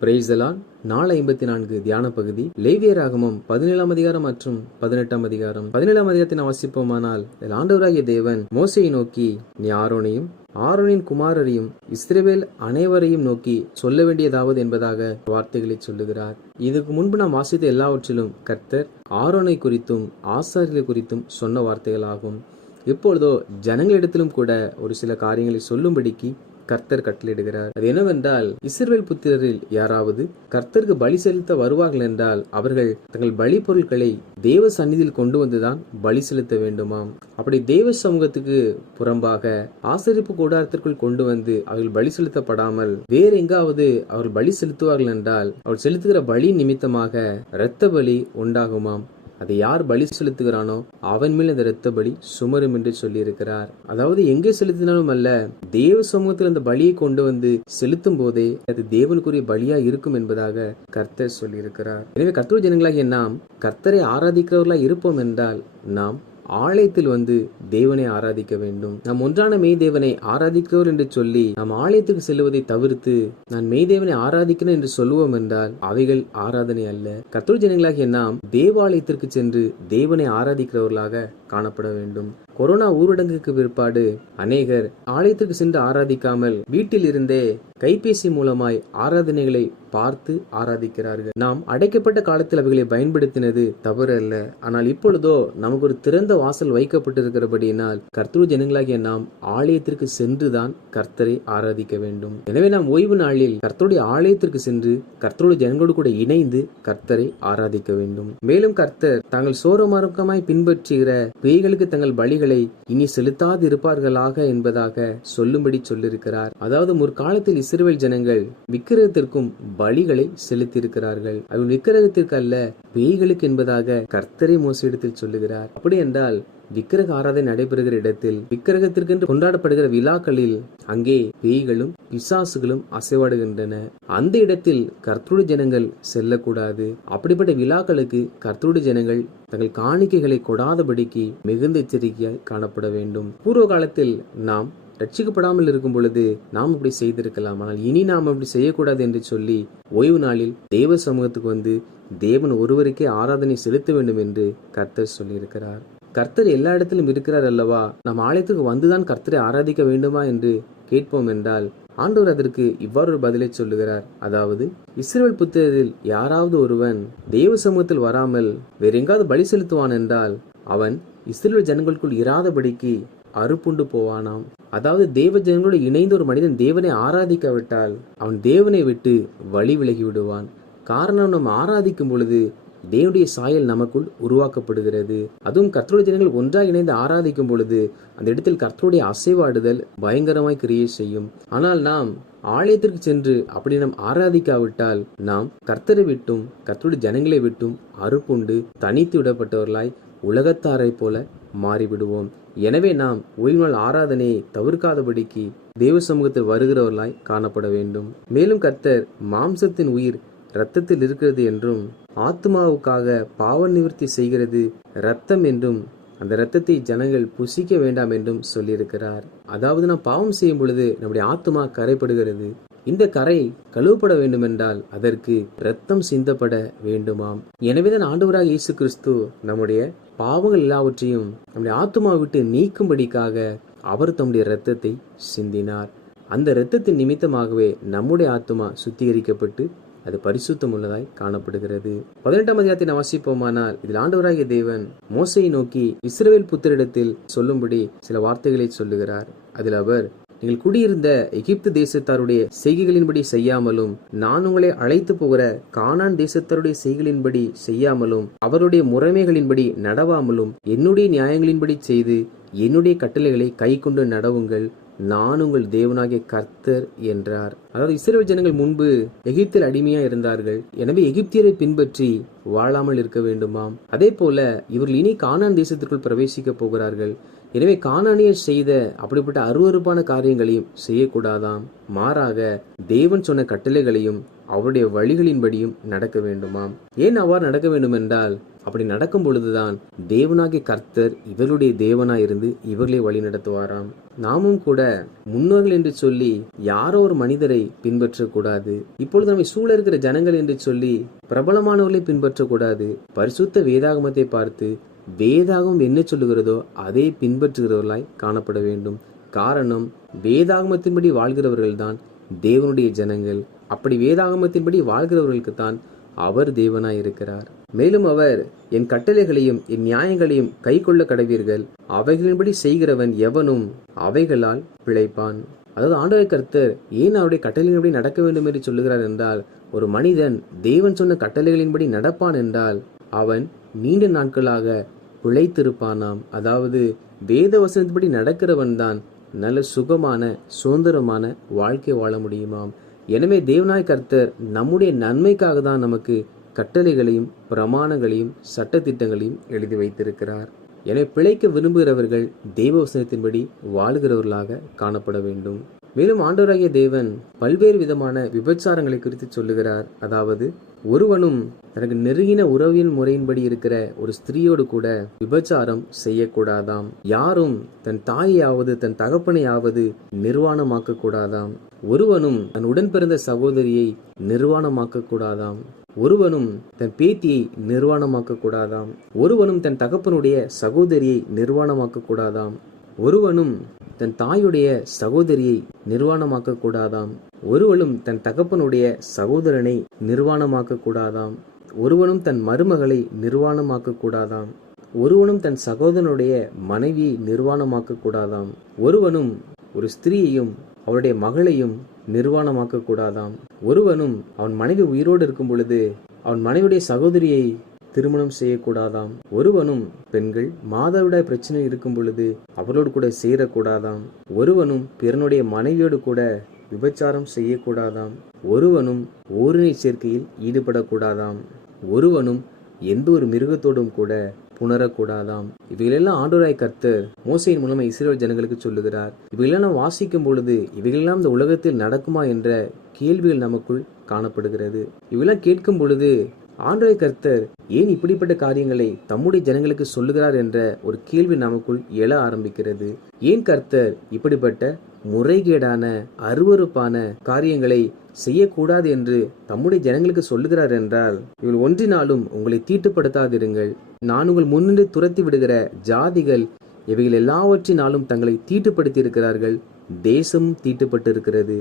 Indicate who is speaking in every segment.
Speaker 1: பிரைசலான் நாலு ஐம்பத்தி நான்கு தியான பகுதி. லேவியராகமம் பதினேழாம் அதிகாரம் மற்றும் பதினெட்டாம் அதிகாரம். பதினேழாம் அதிகாரத்தை நாம் வாசிப்போமானால் ஆண்டவராகிய தேவன் மோசையை நோக்கி நீ ஆரோனையும் ஆரோனின் குமாரரையும் இஸ்ரேவேல் அனைவரையும் நோக்கி சொல்ல வேண்டியதாவது என்பதாக வார்த்தைகளை சொல்லுகிறார். இதுக்கு முன்பு நாம் வாசித்த எல்லாவற்றிலும் கர்த்தர் ஆரோனை குறித்தும் ஆசாரியர்களை குறித்தும் சொன்ன வார்த்தைகளாகும். இப்பொழுதோ ஜனங்களிடத்திலும் கூட ஒரு சில காரியங்களை சொல்லும்படிக்கு கர்த்தர் கட்டளையிடுகிறார். அது என்னவென்றால் இஸ்ரேல் புத்திரரில் யாராவது கர்த்தருக்கு பலி செலுத்த வருவார்கள் என்றால் அவர்கள் தங்கள் பலி பொருட்களை தேவ சந்நிதியில் கொண்டு வந்துதான் பலி செலுத்த வேண்டுமாம். அப்படி தேவ சமூகத்துக்கு புறம்பாக ஆசரிப்பு கூடாரத்திற்குள் கொண்டு வந்து அவர்கள் பலி செலுத்தப்படாமல் வேற எங்காவது அவர்கள் பலி செலுத்துவார்கள் என்றால் அவர் செலுத்துகிற பலி நிமித்தமாக இரத்த பலி உண்டாகுமாம். அதை யார் பலி செலுத்துகிறானோ அவன் மேல் அந்த இரத்த பலி சுமரும் என்று சொல்லியிருக்கிறார். அதாவது எங்கே செலுத்தினாலும் அல்ல தேவ சமூகத்தில் அந்த பலியை கொண்டு வந்து செலுத்தும் போதே அது தேவனுக்குரிய பலியா இருக்கும் என்பதாக கர்த்தர் சொல்லியிருக்கிறார். எனவே கர்த்தர் ஜனங்களாகிய நாம் கர்த்தரை ஆராதிக்கிறவர்களாக இருப்போம் என்றால் நாம் ஆலயத்தில் வந்து தேவனை ஆராதிக்க வேண்டும். நாம் ஒன்றான மெய் தேவனை ஆராதிக்கிறோர் என்று சொல்லி நாம் ஆலயத்துக்கு செல்வதை தவிர்த்து நான் மெய் தேவனை ஆராதிக்கிறேன் என்று சொல்லுவோம் என்றால் அவைகள் ஆராதனை அல்ல. கத்தோல் ஜனங்களாகிய நாம் தேவாலயத்திற்கு சென்று தேவனை ஆராதிக்கிறவர்களாக காணப்பட வேண்டும். கொரோனா ஊரடங்குக்கு பிற்பாடு அநேகர் ஆலயத்திற்கு சென்று ஆராதிக்காமல் வீட்டில் இருந்தே கைபேசி மூலமாய் ஆராதனைகளை பார்த்து ஆராதிக்கிறார்கள். நாம் அடைக்கப்பட்ட காலத்தில் அவைகளை பயன்படுத்தினது தவறு அல்ல ஆனால் இப்பொழுதோ நமக்கு ஒரு திறந்த வாசல் வைக்கப்பட்டிருக்கிறபடியினால் கர்த்தரு ஜனங்களாகிய நாம் ஆலயத்திற்கு சென்றுதான் கர்த்தரை ஆராதிக்க வேண்டும். எனவே நாம் ஓய்வு நாளில் கர்த்தருடைய ஆலயத்திற்கு சென்று கர்த்தருடைய ஜனங்களோடு கூட இணைந்து கர்த்தரை ஆராதிக்க வேண்டும். மேலும் கர்த்தர் தாங்கள் சோரமார்க்கமாய் பின்பற்றுகிற பேய்களுக்கு தங்கள் பலிகள் கடன்களை இனி செலுத்தாது இருப்பார்களாக என்பதாக சொல்லும்படி சொல்லிருக்கிறார். அதாவது முற்காலத்தில் இஸ்ரேல் ஜனங்கள் விக்கிரகத்திற்கும் பலிகளை செலுத்தியிருக்கிறார்கள். அவன் விக்கிரகத்திற்கு அல்ல பேய்களுக்கு என்பதாக கர்த்தரை மோசடித்தில் சொல்லுகிறார். அப்படி என்றால் விக்கிரக ஆராதனை நடைபெறுகிற இடத்தில் விக்கிரகத்திற்கென்று கொண்டாடப்படுகிற விழாக்களில் அங்கே பேய்களும் பிசாசுகளும் அசைவாடுகின்றன. அந்த இடத்தில் கர்த்தருடைய ஜனங்கள் செல்லக்கூடாது. அப்படிப்பட்ட விழாக்களுக்கு கர்த்தருடைய ஜனங்கள் தங்கள் காணிக்கைகளை கொடாதபடிக்கு மிகுந்த எச்சரிக்கையாய் காணப்பட வேண்டும். பூர்வ காலத்தில் நாம் ரட்சிக்கப்படாமல் இருக்கும் பொழுது நாம் இப்படி செய்திருக்கலாம். ஆனால் இனி நாம் அப்படி செய்யக்கூடாது என்று சொல்லி ஓய்வு நாளில் தேவ சமூகத்துக்கு வந்து தேவன் ஒருவருக்கே ஆராதனை செலுத்த வேண்டும் என்று கர்த்தர் சொல்லியிருக்கிறார். கர்த்தர் எல்லா இடத்திலும் இருக்கிறார் அல்லவா? நாம் ஆலயத்துக்கு வந்துதான் கர்த்தரை ஆராதிக்க வேண்டுமா என்று கேட்போம் என்றால் ஆண்டவர் அதற்கு இவ்வாறு ஒரு பதிலை சொல்லுகிறார். அதாவது இஸ்ரேல் புத்திரரில் யாராவது ஒருவன் தேவ சமூகத்தில் வராமல் வேறெங்காவது பலி செலுத்துவான் என்றால் அவன் இஸ்ரேல் ஜனங்களுக்குள் இராதபடிக்கு அறுப்புண்டு போவானாம். அதாவது தேவ ஜனங்களோடு இணைந்து ஒரு மனிதன் தேவனை ஆராதிக்காவிட்டால் அவன் தேவனை விட்டு வழி விலகி விடுவான். காரணம் நம்ம ஆராதிக்கும் பொழுது தேவனுடைய சாயல் நமக்குள் உருவாக்கப்படுகிறது. அதுவும் கர்த்தருடைய ஜனங்கள் ஒன்றாக இணைந்து ஆராதிக்கும் பொழுது அந்த இடத்தில் கர்த்தருடைய அசைவாடுதல் பயங்கரமாய் கிரியை செய்யும். ஆனால் நாம் ஆலயத்திற்கு சென்று அப்படி நாம் ஆராதிக்காவிட்டால் நாம் கர்த்தரை விட்டும் கர்த்தருடைய ஜனங்களை விட்டும் அறுப்புண்டு தனித்து விடப்பட்டவர்களாய் உலகத்தாரை போல மாறிவிடுவோம். எனவே நாம் ஓய்வு நாள் ஆராதனையை தவிர்க்காதபடிக்கு தேவ சமூகத்தில் வருகிறவர்களாய் காணப்பட வேண்டும். மேலும் கர்த்தர் மாம்சத்தின் உயிர் இரத்தத்தில் இருக்கிறது என்றும் ஆத்மாவுக்காக பாவ நிவர்த்தி செய்கிறது இரத்தம் என்றும் அந்த இரத்தத்தை ஜனங்கள் புசிக்க வேண்டாம் என்றும் சொல்லியிருக்கிறார். அதாவது நாம் பாவம் செய்யும் பொழுது நம்முடைய ஆத்மா கரைப்படுகிறது. இந்த கரை கழுவப்பட வேண்டுமென்றால் அதற்கு இரத்தம் சிந்தப்பட வேண்டுமாம். எனவேதான் ஆண்டவராக இயேசு கிறிஸ்து நம்முடைய பாவங்கள் எல்லாவற்றையும் நம்முடைய ஆத்மா விட்டு நீக்கும்படிக்காக அவர் தம்முடைய இரத்தத்தை சிந்தினார். அந்த இரத்தத்தின் நிமித்தமாகவே நம்முடைய ஆத்மா சுத்திகரிக்கப்பட்டு அது பரிசுத்தம் உள்ளதாய் காணப்படுகிறது. பதினெட்டாம் அதிகாரத்தை நாம் வாசிப்போமானால் இதில் ஆண்டவராகிய தேவன் மோசையை நோக்கி இஸ்ரேல் புத்திரிடத்தில் சொல்லும்படி சில வார்த்தைகளை சொல்லுகிறார். அதில் அவர் நீங்கள் குடியிருந்த எகிப்து தேசத்தாருடைய செய்கைகளின்படி செய்யாமலும் நான் உங்களை அழைத்து போகிற கானான் தேசத்தாருடைய செய்கைகளின்படி செய்யாமலும் அவருடைய முறைமைகளின்படி நடவாமலும் என்னுடைய நியாயங்களின்படி செய்து என்னுடைய கட்டளைகளை கை கொண்டு நடவுங்கள். நான் உங்கள் தேவனாகிய கர்த்தர் என்றார். அதாவது இஸ்ரேல் ஜனங்கள் முன்பு எகிப்தில் அடிமையா இருந்தார்கள். எனவே எகிப்தியரை பின்பற்றி வாழாமல் இருக்க வேண்டுமாம். அதே போல இவர்கள் இனி கானான் தேசத்திற்குள் பிரவேசிக்க போகிறார்கள். எனவே கானானியர் செய்த அப்படிப்பட்ட அருவறுப்பான காரியங்களையும் செய்யக்கூடாதாம். மாறாக தேவன் சொன்ன கட்டளைகளையும் அவருடைய வழிகளின்படியும் நடக்க வேண்டுமாம். ஏன் அவ்வாறு நடக்க வேண்டும் என்றால் அப்படி நடக்கும் பொழுதுதான் தேவனாகிய கர்த்தர் இவர்களுடைய தேவனாய் இருந்து இவர்களை வழி நடத்துவாராம் நாமும் கூட முன்னோர்கள் என்று சொல்லி யாரோ ஒரு மனிதரை பின்பற்றக்கூடாது. இப்பொழுது நம்மை சூழ இருக்கிற ஜனங்கள் என்று சொல்லி பிரபலமானவர்களை பின்பற்றக்கூடாது. பரிசுத்த வேதாகமத்தை பார்த்து வேதாகம் என்ன சொல்லுகிறதோ அதை பின்பற்றுகிறவர்களாய் காணப்பட வேண்டும். காரணம் வேதாகமத்தின்படி வாழ்கிறவர்கள்தான் தேவனுடைய ஜனங்கள். அப்படி வேதாகமத்தின்படி வாழ்கிறவர்களுக்கு தான் அவர் தேவனாய் இருக்கிறார் மேலும் அவர் என் கட்டளைகளையும் என் நியாயங்களையும் கை கொள்ள கடவீர்கள். அவைகளின்படி செய்கிறவன் எவனும் அவைகளால் பிழைப்பான். அதாவது ஆண்டவர் கர்த்தர் ஏன் அவருடைய கட்டளையின்படி நடக்க வேண்டும் என்று சொல்லுகிறார் என்றால் ஒரு மனிதன் தேவன் சொன்ன கட்டளைகளின்படி நடப்பான் என்றால் அவன் நீண்ட நாட்களாக பிழைத்திருப்பானாம். அதாவது வேத வசனத்தின்படி நடக்கிறவன் தான் நல்ல சுகமான சுதந்திரமான வாழ்க்கை வாழ முடியுமாம். எனவே தேவனாய் கர்த்தர் நம்முடைய நன்மைக்காக தான் நமக்கு கட்டளைகளையும் பிரமாணங்களையும் சட்டத்திட்டங்களையும் எழுதி வைத்திருக்கிறார். எனவே பிழைக்க விரும்புகிறவர்கள் தெய்வ வசனத்தின்படி வாழுகிறவர்களாக காணப்பட வேண்டும். மேலும் ஆண்டவராகிய தேவன் பல்வேறு விதமான விபச்சாரங்களை குறித்து சொல்லுகிறார். அதாவது ஒருவனும் தனக்கு நெருங்கின உறவின் முறையின்படி இருக்கிற ஒரு ஸ்திரீயோடு கூட விபச்சாரம் செய்யக்கூடாதாம். யாரும் தன் தாயையாவது தன் தகப்பனையாவது நிர்வாணமாக்க கூடாதாம் ஒருவனும் தன் உடன் பிறந்த சகோதரியை நிர்வாணமாக்க கூடாதாம் ஒருவனும் தன் பேத்தியை நிர்வாணமாக்க கூடாதாம் ஒருவனும் தன் தகப்பனுடைய சகோதரியை நிர்வாணமாக்க கூடாதாம் ஒருவனும் தன் தாயுடைய சகோதரியை நிர்வாணமாக்க கூடாதாம் ஒருவனும் தன் தகப்பனுடைய சகோதரனை நிர்வாணமாக்க கூடாதாம் ஒருவனும் தன் மருமகளை நிர்வாணமாக்க கூடாதாம் ஒருவனும் தன் சகோதரனுடைய மனைவியை நிர்வாணமாக்க கூடாதாம் ஒருவனும் ஒரு ஸ்திரீயையும் அவருடைய மகளையும் நிர்வாணமாக்க கூடாதாம் ஒருவனும் அவன் மனைவி உயிரோடு இருக்கும் பொழுது அவன் மனைவியுடைய சகோதரியை திருமணம் செய்யக்கூடாதாம். ஒருவனும் பெண்கள் மாதவிடாய் பிரச்சனை இருக்கும் பொழுது அவளோடு கூட சேரக்கூடாதாம். ஒருவனும் பிறனுடைய மனைவியோடு கூட விபச்சாரம் செய்யக்கூடாதாம். ஒருவனும் ஓரினை சேர்க்கையில் ஈடுபடக்கூடாதாம். ஒருவனும் எந்த ஒரு மிருகத்தோடும் கூட புணரக்கூடாதாம். இவைகளெல்லாம் ஆண்டோராய் கர்த்தர் மோசையின் மூலமா இஸ்ரேல் ஜனங்களுக்கு சொல்லுகிறார். இவைகளெல்லாம் நாம் வாசிக்கும் பொழுது இவைகளெல்லாம் இந்த உலகத்தில் நடக்குமா என்ற கேள்விகள் நமக்குள் காணப்படுகிறது. இவையெல்லாம் கேட்கும் பொழுது ஆண்டோராய் கர்த்தர் ஏன் இப்படிப்பட்ட காரியங்களை தம்முடைய ஜனங்களுக்கு சொல்லுகிறார் என்ற ஒரு கேள்வி நமக்குள் எழ ஆரம்பிக்கிறது? ஏன் கர்த்தர் இப்படிப்பட்ட முறைகேடான அருவருப்பான காரியங்களை செய்யக்கூடாது என்று தம்முடைய ஜனங்களுக்கு சொல்லுகிறார் என்றால் இவள் ஒன்றினாலும் உங்களை தீட்டுப்படுத்தாதிருங்கள். நான் உங்கள் முன்னின்று துரத்தி விடுகிற ஜாதிகள் இவைகள் எல்லாவற்றினாலும் தங்களை தீட்டுப்படுத்தி இருக்கிறார்கள் தீட்டுப்பட்டு தீட்டுப்பட்டிருக்கிறது.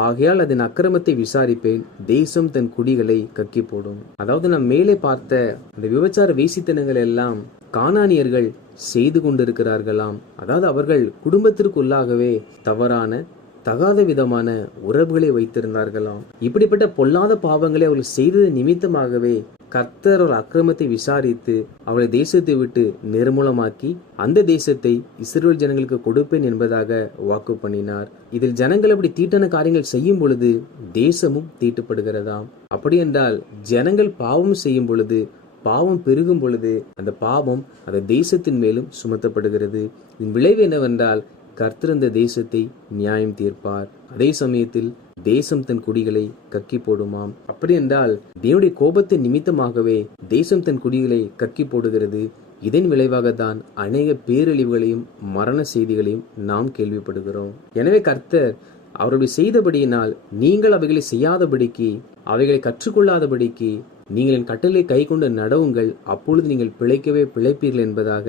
Speaker 1: ஆகையால் அதன் அக்கிரமத்தை விசாரிப்பேன். தேசம் தன் குடிகளை கக்கி போடும் அதாவது நாம் மேலே பார்த்த அந்த விபச்சார வீசித்தனங்கள் எல்லாம் கானானியர்கள் செய்து கொண்டிருக்கிறார்களாம். அதாவது அவர்கள் குடும்பத்திற்குள்ளாகவே தவறான தகாத விதமான உறவுகளை வைத்திருந்தார்களாம். இப்படிப்பட்ட பொல்லாத பாவங்களை அவர்கள் செய்தது நிமித்தமாகவே கர்த்தர் ஒரு அக்கிரமத்தை விசாரித்து அவளை தேசத்தை விட்டு நிர்மூலமாக்கி அந்த தேசத்தை இஸ்ரேல் ஜனங்களுக்கு கொடுப்பேன் என்பதாக வாக்கு பண்ணினார். இதில் ஜனங்கள் அப்படி தீட்டான காரியங்கள் செய்யும் பொழுது தேசமும் தீட்டுப்படுகிறதாம். அப்படி என்றால் ஜனங்கள் பாவம் செய்யும் பொழுது பாவம் பெருகும் பொழுது அந்த பாவம் அந்த தேசத்தின் மேலும் சுமத்தப்படுகிறது. இதன் விளைவு என்னவென்றால் கர்த்தர் அந்த தேசத்தை நியாயம் தீர்ப்பார். அதே சமயத்தில் தேசம் தன் குடிகளை கக்கி போடுமாம். அப்படி என்றால் தேவனுடைய கோபத்தின் நிமித்தமாகவே தேசம் தன் குடிகளை கக்கி போடுகிறது. இதன் விளைவாகத்தான் அநேக பேரழிவுகளையும் மரண செய்திகளையும் நாம் கேள்விப்படுகிறோம். எனவே கர்த்தர் அவருடைய செய்தபடியினால் நீங்கள் அவைகளை செய்யாதபடிக்கு அவைகளை கற்றுக்கொள்ளாதபடிக்கு நீங்கள் என் கட்டளை கை கொண்டு நடவுங்கள். அப்பொழுது நீங்கள் பிழைக்கவே பிழைப்பீர்கள் என்பதாக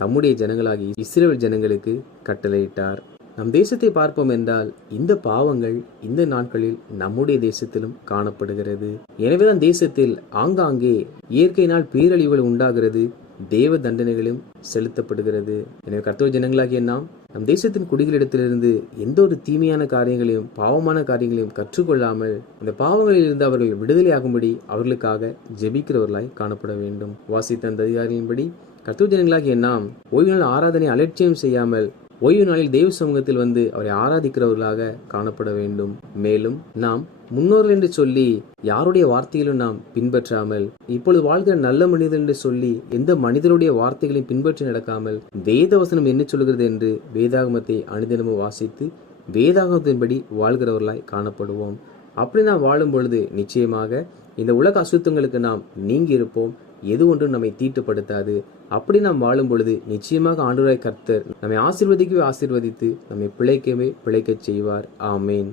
Speaker 1: தம்முடைய ஜனங்களாகி இஸ்ரேல் ஜனங்களுக்கு கட்டளையிட்டார். நம் தேசத்தை பார்ப்போம் என்றால் இந்த பாவங்கள் இந்த நாட்களில் நம்முடைய தேசத்திலும் காணப்படுகிறது. எனவேதான் தேசத்தில் ஆங்காங்கே இயற்கையினால் பேரழிவுகள் உண்டாகிறது தேவ தண்டனைகளும் செலுத்தப்படுகிறது. எனவே கர்த்தவ ஜனங்களாகிய நாம் நம் தேசத்தின் குடிகளிடத்திலிருந்து எந்த ஒரு தீமையான காரியங்களையும் பாவமான காரியங்களையும் கற்றுக்கொள்ளாமல் அந்த பாவங்களில் இருந்து அவர்கள் விடுதலையாகும்படி அவர்களுக்காக ஜெபிக்கிறவர்களாய் காணப்பட வேண்டும். வாசித்த அந்த அதிகாரியின்படி கர்த்தவ ஜனங்களாகிய நாம் ஓய்வு நாள் ஆராதனை அலட்சியம் செய்யாமல் ஓய்வு நாளில் தெய்வ சமூகத்தில் வந்து அவரை ஆராதிக்கிறவர்களாக காணப்பட வேண்டும். மேலும் நாம் முன்னோர்கள் என்று சொல்லி யாருடைய வார்த்தைகளும் நாம் பின்பற்றாமல் இப்பொழுது வாழ்கிற நல்ல மனிதர் என்று சொல்லி எந்த மனிதருடைய வார்த்தைகளையும் பின்பற்றி நடக்காமல் வேதவசனம் என்ன சொல்கிறது என்று வேதாகமத்தை அனுதினமும் வாசித்து வேதாகமத்தின்படி வாழ்கிறவர்களாய் காணப்படுவோம். அப்படி நாம் வாழும் பொழுது நிச்சயமாக இந்த உலக அசுத்தங்களுக்கு நாம் நீங்கி இருப்போம். எது ஒன்றும் நம்மை தீட்டுப்படுத்தாது. அப்படி நாம் வாழும் பொழுது நிச்சயமாக ஆண்டுராய் கர்த்தர் நம்மை ஆசிர்வதிக்கவே ஆசிர்வதித்து நம்மை பிழைக்கவே பிழைக்கச் செய்வார். ஆமேன்.